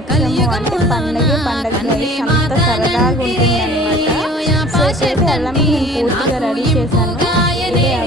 ఇక్కడికి వచ్చాము అంటే పండగే పండగ గైస్, అంత సరదాగా ఉంటుంది అనమాట. సో ఇప్పుడైతే వెళ్ళడానికి నేను పూర్తిగా రెడీ చేశాను. ఇదే ఆ